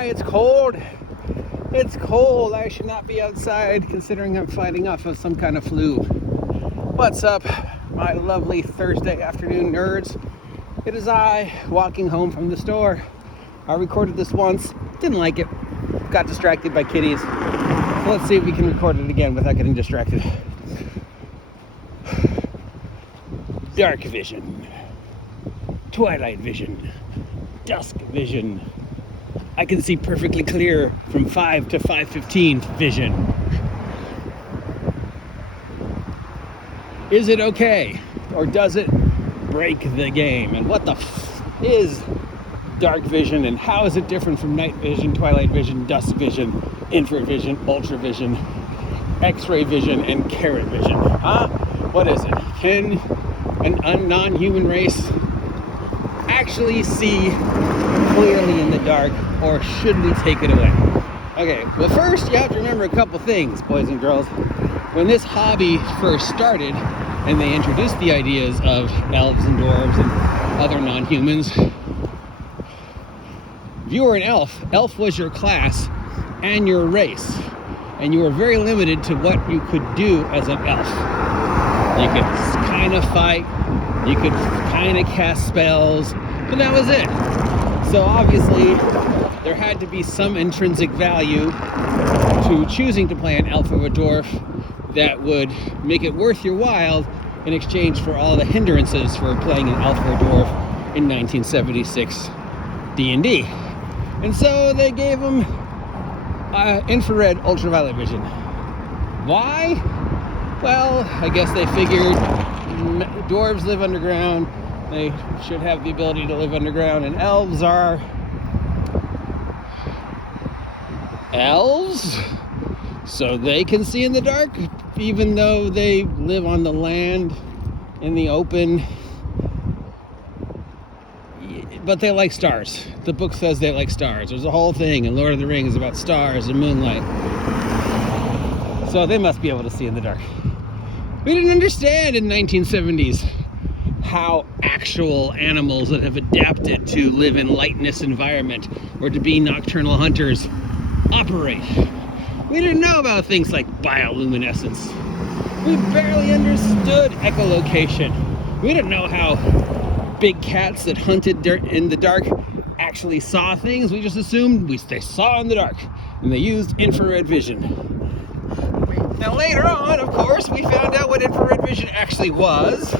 my, it's cold. It's cold. I should not be outside considering I'm fighting off of some kind of flu. What's up, my lovely Thursday afternoon nerds? It is I, walking home from the store. I recorded this once, didn't like it, got distracted by kitties. So let's see if we can record it again without getting distracted. Dark vision, twilight vision, dusk vision. I can see perfectly clear from 5 to 5:15 vision. Is it okay? Or does it break the game? And what the is dark vision, and how is it different from night vision, twilight vision, dusk vision, infravision, ultravision, x-ray vision, and carrot vision? What is it? Can a non-human race actually see clearly in the dark, or should we take it away? Okay, well first you have to remember a couple things, boys and girls. When this hobby first started and they introduced the ideas of elves and dwarves and other non-humans, if you were an elf was your class and your race, and you were very limited to what you could do as an elf. You could kind of fight, you could kind of cast spells, but that was it. So obviously there had to be some intrinsic value to choosing to play an elf or a dwarf that would make it worth your while in exchange for all the hindrances for playing an elf or a dwarf in 1976 D&D. And so they gave them infrared ultraviolet vision. Why? Well, I guess they figured dwarves live underground, they should have the ability to live underground, and elves are elves, so they can see in the dark, even though they live on the land in the open. But they like stars. The book says they like stars. There's a whole thing in Lord of the Rings about stars and moonlight. So they must be able to see in the dark. We didn't understand in 1970s how actual animals that have adapted to live in lightness environment or to be nocturnal hunters operate. We didn't know about things like bioluminescence. We barely understood echolocation. We didn't know how big cats that hunted in the dark actually saw things. We just assumed they saw in the dark, and they used infrared vision. Now later on, of course, we found out what infrared vision actually was,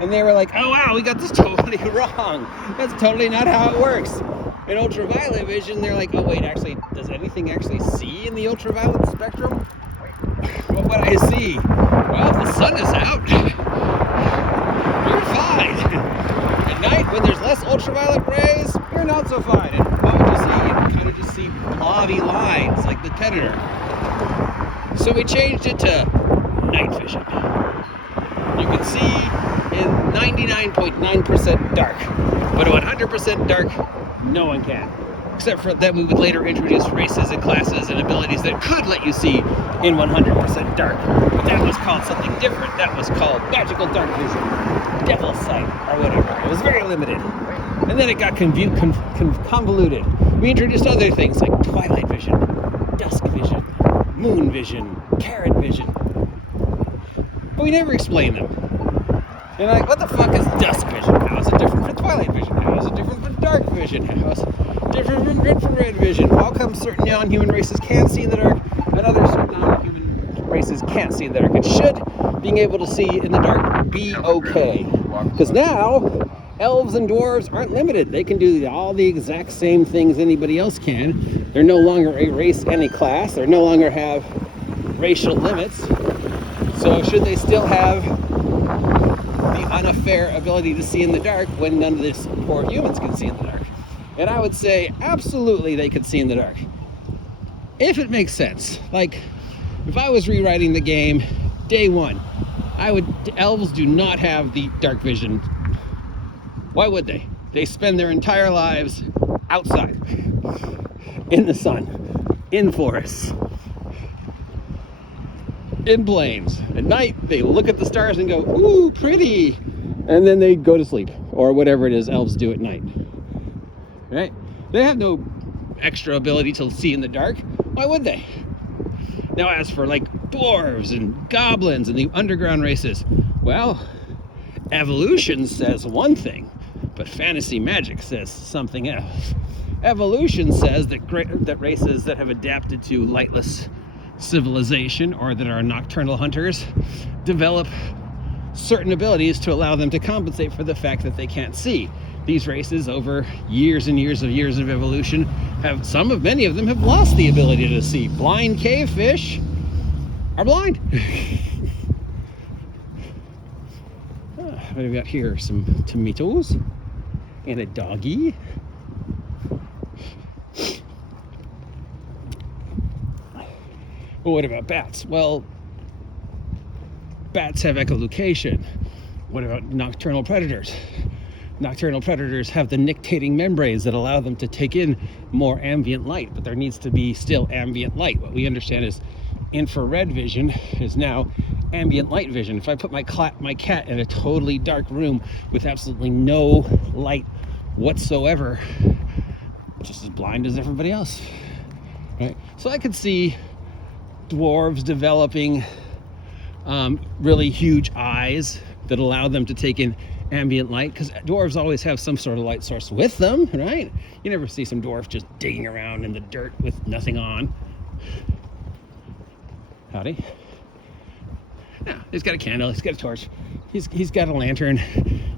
and they were like, oh wow, we got this totally wrong. That's totally not how it works. In ultraviolet vision, they're like, oh wait, actually, does anything actually see in the ultraviolet spectrum? What would I see? Well, if the sun is out, you're fine. At night, when there's less ultraviolet rays, you're not so fine. And what would you see? You kind of just see blobby lines, like the Predator. So we changed it to night vision. You can see in 99.9% dark, but 100% dark, no one can. Except for that we would later introduce races and classes and abilities that could let you see in 100% dark. But that was called something different. That was called magical dark vision, devil's sight, or whatever. It was very limited. And then it got convoluted. We introduced other things like twilight vision, dusk vision, moon vision, carrot vision. But we never explained them. And like, what the fuck is dusk vision? How is it different from twilight vision? How is it different from dark vision? How is it different from infrared vision? How come certain non-human races can see in the dark and other certain non-human races can't see in the dark? And should being able to see in the dark be okay? Because now, elves and dwarves aren't limited. They can do all the exact same things anybody else can. They're no longer a race and a class. They no longer have racial limits. So should they still have the unfair ability to see in the dark when none of these poor humans can see in the dark? And I would say absolutely they could see in the dark, if it makes sense. Like, if I was rewriting the game day one, elves do not have the dark vision. Why would they? They spend their entire lives outside, in the sun, in forests, in plains. At night, they look at the stars and go, ooh, pretty. And then they go to sleep, or whatever it is elves do at night. Right? They have no extra ability to see in the dark. Why would they? Now, as for like dwarves and goblins and the underground races, well, evolution says one thing, but fantasy magic says something else. Evolution says that races that have adapted to lightless civilization or that are nocturnal hunters develop certain abilities to allow them to compensate for the fact that they can't see. These races, over years and years of evolution, many of them have lost the ability to see. Blind cave fish are blind. What do we got here? Some tomatoes and a doggy. Well, what about bats? Well, bats have echolocation. What about nocturnal predators? Nocturnal predators have the nictating membranes that allow them to take in more ambient light, but there needs to be still ambient light. What we understand is infrared vision is now ambient light vision. If I put my cat in a totally dark room with absolutely no light whatsoever, just as blind as everybody else, right? So I could see dwarves developing really huge eyes that allow them to take in ambient light, because dwarves always have some sort of light source with them, right? You never see some dwarf just digging around in the dirt with nothing on. Howdy. No, he's got a candle, he's got a torch, he's got a lantern,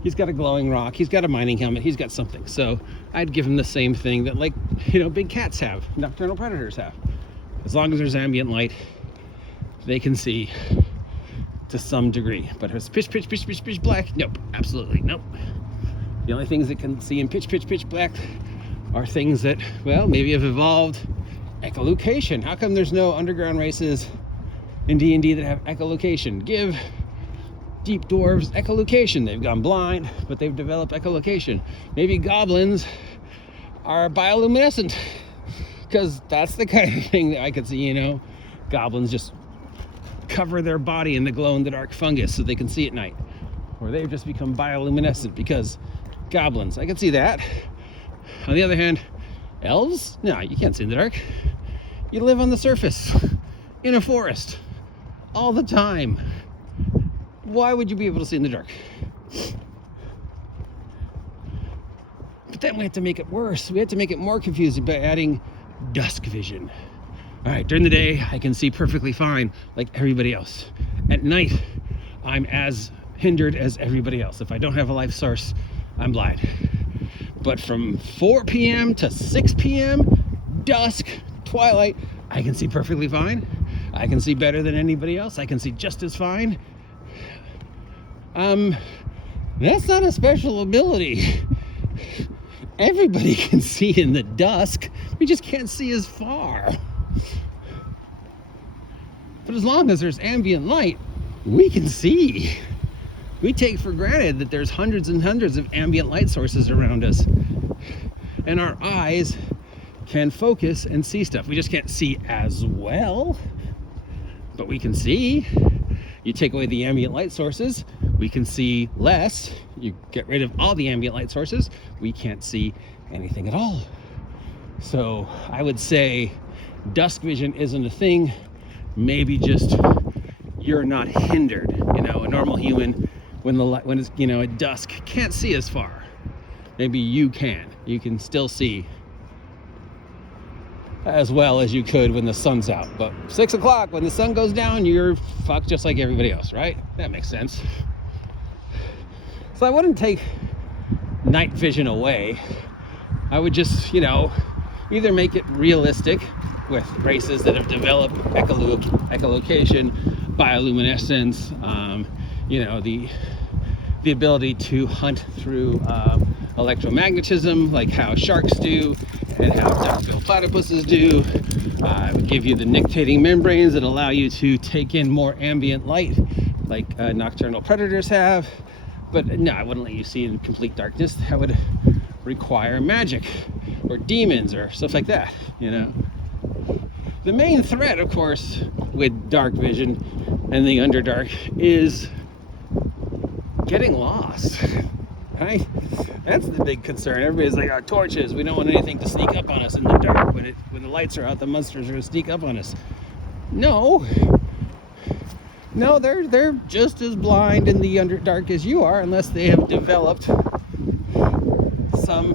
he's got a glowing rock, he's got a mining helmet, he's got something. So I'd give him the same thing that, like, big cats have, nocturnal predators have. As long as there's ambient light, they can see to some degree. But if it's pitch black, nope, absolutely nope. The only things that can see in pitch black are things that, well, maybe have evolved. Echolocation. How come there's no underground races in D&D that have echolocation? Give deep dwarves echolocation. They've gone blind, but they've developed echolocation. Maybe goblins are bioluminescent, because that's the kind of thing that I could see, goblins just cover their body in the glow-in-the-dark fungus so they can see at night. Or they've just become bioluminescent because goblins. I can see that. On the other hand, elves? No, you can't see in the dark. You live on the surface, in a forest, all the time. Why would you be able to see in the dark? But then we have to make it worse. We have to make it more confusing by adding dusk vision. All right, during the day, I can see perfectly fine, like everybody else. At night, I'm as hindered as everybody else. If I don't have a light source, I'm blind. But from 4 p.m. to 6 p.m., dusk, twilight, I can see perfectly fine. I can see better than anybody else. I can see just as fine. That's not a special ability. Everybody can see in the dusk. We just can't see as far. But as long as there's ambient light, we can see. We take for granted that there's hundreds and hundreds of ambient light sources around us. And our eyes can focus and see stuff. We just can't see as well, but we can see. You take away the ambient light sources, we can see less. You get rid of all the ambient light sources, we can't see anything at all. So I would say dusk vision isn't a thing. Maybe just you're not hindered. A normal human, when it's at dusk, can't see as far. Maybe you can. You can still see as well as you could when the sun's out. But 6 o'clock, when the sun goes down, you're fucked just like everybody else, right? That makes sense. So I wouldn't take night vision away. I would just, either make it realistic with races that have developed echolocation, bioluminescence, the ability to hunt through electromagnetism, like how sharks do and how duck-billed platypuses do. I would give you the nictating membranes that allow you to take in more ambient light, like nocturnal predators have. But no, I wouldn't let you see in complete darkness. That would require magic or demons or stuff like that, The main threat, of course, with dark vision and the Underdark is getting lost. right? That's the big concern. Everybody's like, our torches, we don't want anything to sneak up on us in the dark. When the lights are out, the monsters are going to sneak up on us. No, they're just as blind in the underdark as you are, unless they have developed some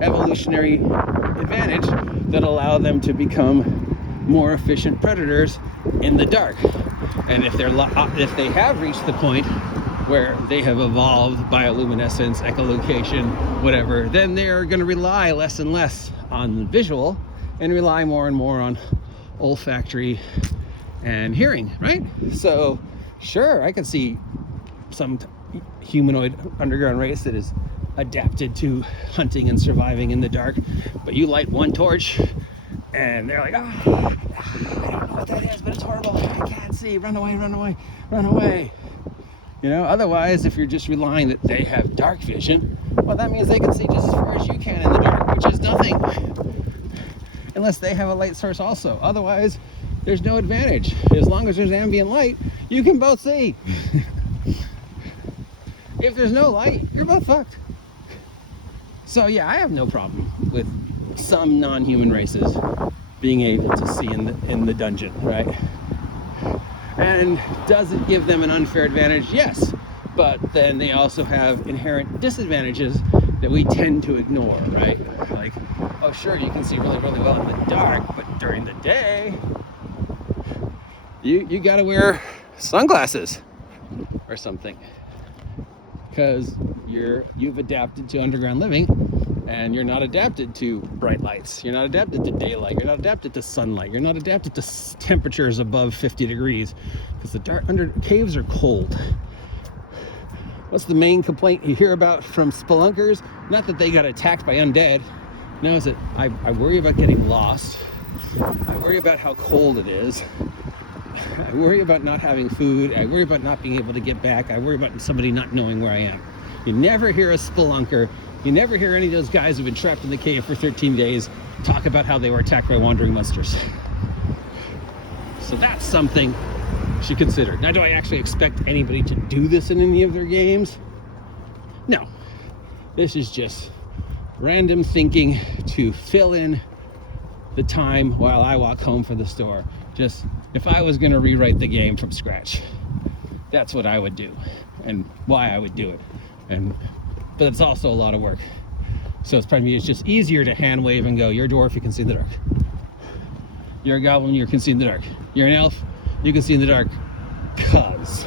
evolutionary advantage that allow them to become more efficient predators in the dark. And if they have reached the point where they have evolved bioluminescence, echolocation, whatever, then they're going to rely less and less on visual and rely more and more on olfactory and hearing, right? So sure, I can see some humanoid underground race that is adapted to hunting and surviving in the dark, but you light one torch and they're like, I don't know what that is, but it's horrible, I can't see, run away, run away, run away. You know, otherwise, if you're just relying that they have dark vision, well, that means they can see just as far as you can in the dark, which is nothing, unless they have a light source also. Otherwise, there's no advantage. As long as there's ambient light, you can both see. If there's no light, you're both fucked. So yeah, I have no problem with some non-human races being able to see in the dungeon, right? And does it give them an unfair advantage? Yes, but then they also have inherent disadvantages that we tend to ignore, right? Like, oh sure, you can see really, really well in the dark, but during the day, you gotta wear sunglasses or something, because you've adapted to underground living, and you're not adapted to bright lights, you're not adapted to daylight, you're not adapted to sunlight, you're not adapted to temperatures above 50 degrees, because the dark under caves are cold. What's the main complaint you hear about from spelunkers? Not that they got attacked by undead. No, it's that I worry about getting lost. I worry about how cold it is. I worry about not having food. I worry about not being able to get back. I worry about somebody not knowing where I am. You never hear a spelunker, you never hear any of those guys who've been trapped in the cave for 13 days talk about how they were attacked by wandering monsters. So that's something you should consider. Now, do I actually expect anybody to do this in any of their games? No. This is just random thinking to fill in the time while I walk home from the store. Just, if I was going to rewrite the game from scratch, that's what I would do and why I would do it. But it's also a lot of work. So it's probably just easier to hand wave and go, you're a dwarf, you can see in the dark. You're a goblin, you can see in the dark. You're an elf, you can see in the dark, cause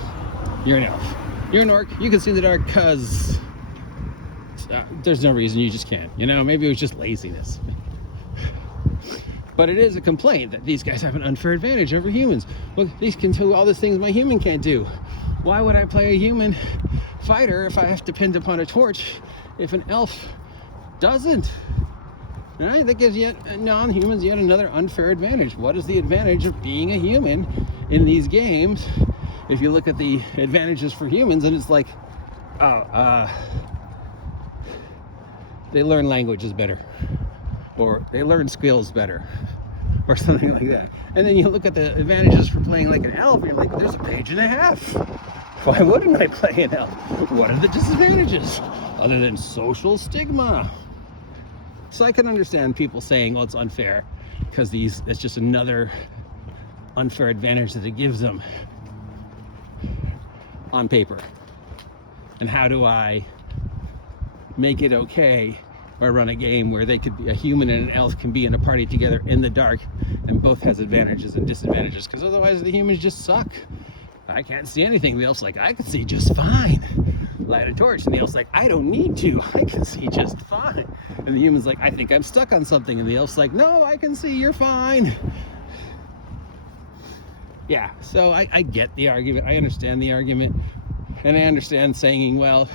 you're an elf. You're an orc, you can see in the dark, cause there's no reason, you just can't. You know, maybe it was just laziness. But it is a complaint that these guys have an unfair advantage over humans. Look, these can do all these things my human can't do. Why would I play a human fighter if I have to depend upon a torch if an elf doesn't? Right? That gives non-humans yet another unfair advantage. What is the advantage of being a human in these games? If you look at the advantages for humans, and it's like, they learn languages better, or they learn skills better, or something like that. And then you look at the advantages for playing like an elf, and you're like, there's a page and a half. Why wouldn't I play an elf? What are the disadvantages other than social stigma? So I can understand people saying, well, it's unfair because it's just another unfair advantage that it gives them on paper. And how do I make it okay or run a game where they could be a human and an elf can be in a party together in the dark and both has advantages and disadvantages? Because otherwise the humans just suck. I can't see anything. The elf's like, I can see just fine. Light a torch. And the elf's like, I don't need to. I can see just fine. And the human's like, I think I'm stuck on something. And the elf's like, no, I can see, you're fine. Yeah, so I get the argument. I understand the argument. And I understand saying, well,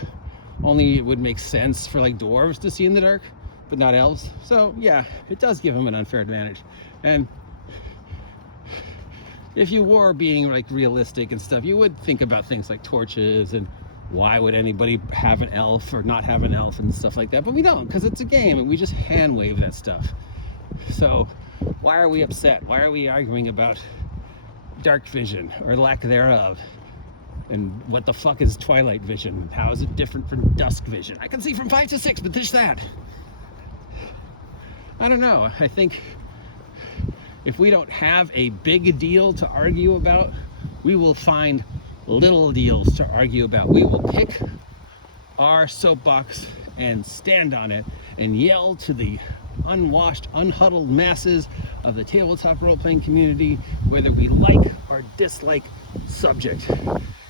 only it would make sense for like dwarves to see in the dark, but not elves. So yeah, it does give them an unfair advantage. And if you were being like realistic and stuff, you would think about things like torches and why would anybody have an elf or not have an elf and stuff like that. But we don't, because it's a game and we just hand wave that stuff. So why are we upset? Why are we arguing about dark vision or lack thereof? And what the fuck is twilight vision? How is it different from dusk vision? I can see from 5 to 6, but there's that. I don't know. I think if we don't have a big deal to argue about, we will find little deals to argue about. We will pick our soapbox and stand on it and yell to the unwashed, unhuddled masses of the tabletop role-playing community, whether we like or dislike subject.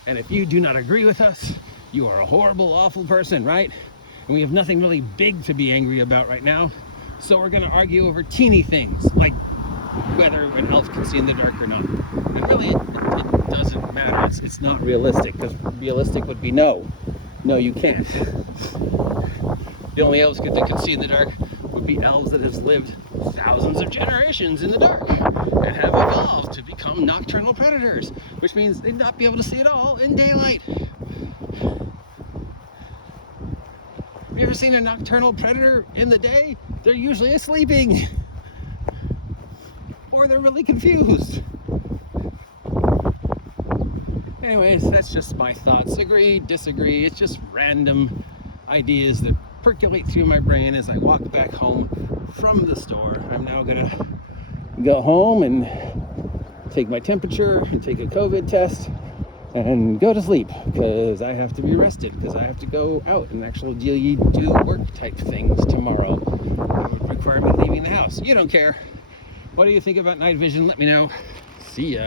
And if you do not agree with us, you are a horrible, awful person, right? And we have nothing really big to be angry about right now. So we're gonna argue over teeny things, like whether an elf can see in the dark or not. And really, it doesn't matter. It's not realistic, because realistic would be no. No, you can't. The only elves that can see in the dark would be elves that have lived thousands of generations in the dark and have evolved to become nocturnal predators, which means they'd not be able to see at all in daylight. Have you ever seen a nocturnal predator in the day? They're usually sleeping. Or they're really confused. Anyways, that's just my thoughts. Agree, disagree. It's just random ideas that percolate through my brain as I walk back home from the store. I'm now gonna go home and take my temperature and take a COVID test and go to sleep, because I have to be rested, because I have to go out and actually do work type things tomorrow. It would require me leaving the house. You don't care. What do you think about night vision? Let me know. See ya.